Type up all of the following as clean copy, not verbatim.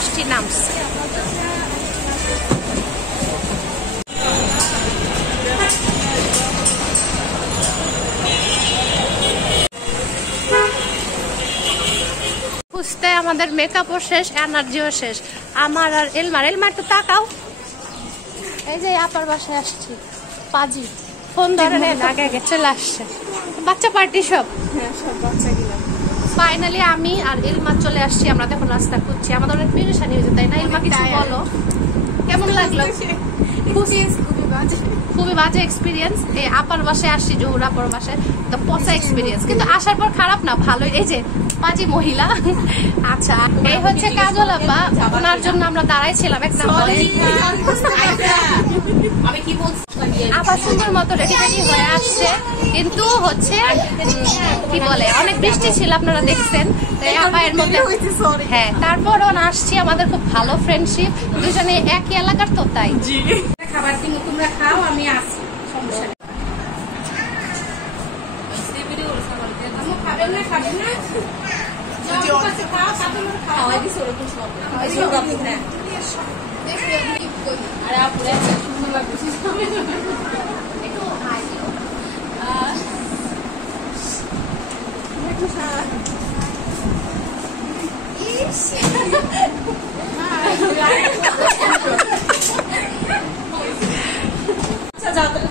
বৃষ্টি নামছে। খুঁজতে আমাদের মেকআপও শেষ, এনার্জিও শেষ। আমার আর এলমার তো তাকাও, এই যে আপার বাসায় আসছি। পাজি ফোন ধরে আগে আগে চলে আসছে। বাচ্চা পার্টি সব, হ্যাঁ সব বাচ্চা গেলাম। ফাইনালি আমি আর এলমা চলে আসছি। আমরা এখন রাস্তা খুঁজছি, আমাদের অনেক পেরেশানি হয়েছে তাই না এলমা? কিছু বলো, কেমন লাগলো? খুবই বাজে এক্সপিরিয়েন্স। এই আপার বাসায় আসছি, জহুর আপার বাসায়, তো পচা এক্সপিরিয়েন্স। কিন্তু আসার পর খারাপ না, ভালোই। এই যে পাজি মহিলা। আচ্ছা, এই হচ্ছে কাজল আপা, ওনার জন্য আমরা দাঁড়াইছিলাম এক নম্বরে। আমি কি বলছি, আপা সুন্দর মতো রেডি রেডি হয়ে আসছে, কিন্তু হচ্ছে কি বলে অনেক বৃষ্টি ছিল, আপনারা দেখছেন। আপা এর মধ্যে হ্যাঁ, তারপরও আসছি, আমাদের খুব ভালো ফ্রেন্ডশিপ, দুজনে একই এলাকার তো তাই। খাবার কিনে তোমরা খাও, আমি আসি, সমস্যা নেই। খাবেন না খাবেন না, আরে আপুরে সুন্দর লাগছে।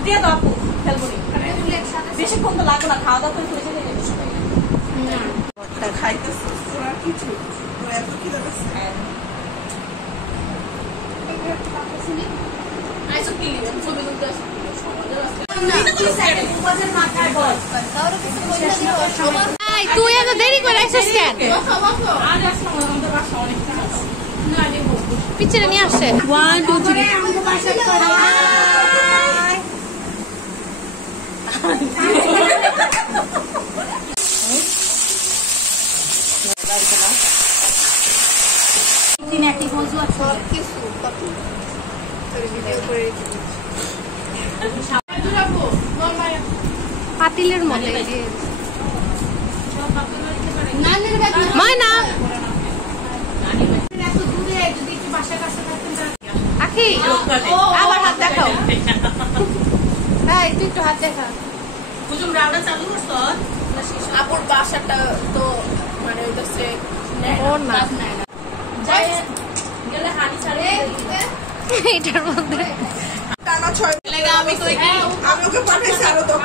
দিয়ে দাও আপু, খেলবো বেশিক্ষণ তো লাগবে না, খাওয়া দাওয়া করে চলে যাবে। খাইতেছে কিছু তুই এত দেরি করে আসছিস কেন? পিছনে নিয়ে আসছে। 1 2 3 পাতিলের মধ্যে ময়না আখি আবার হাত দেখাও। হ্যাঁ তুই একটু হাত দেখা। হুজুম রান্না চালু করছো? আপুর বাসাটা তো মানে হইতেছে ওর না যাই গেলে হানি ছাড়ে এটার মধ্যে টানা 6 লাগা। আমি তো আমি ওকে পাঠাইছি আরো 10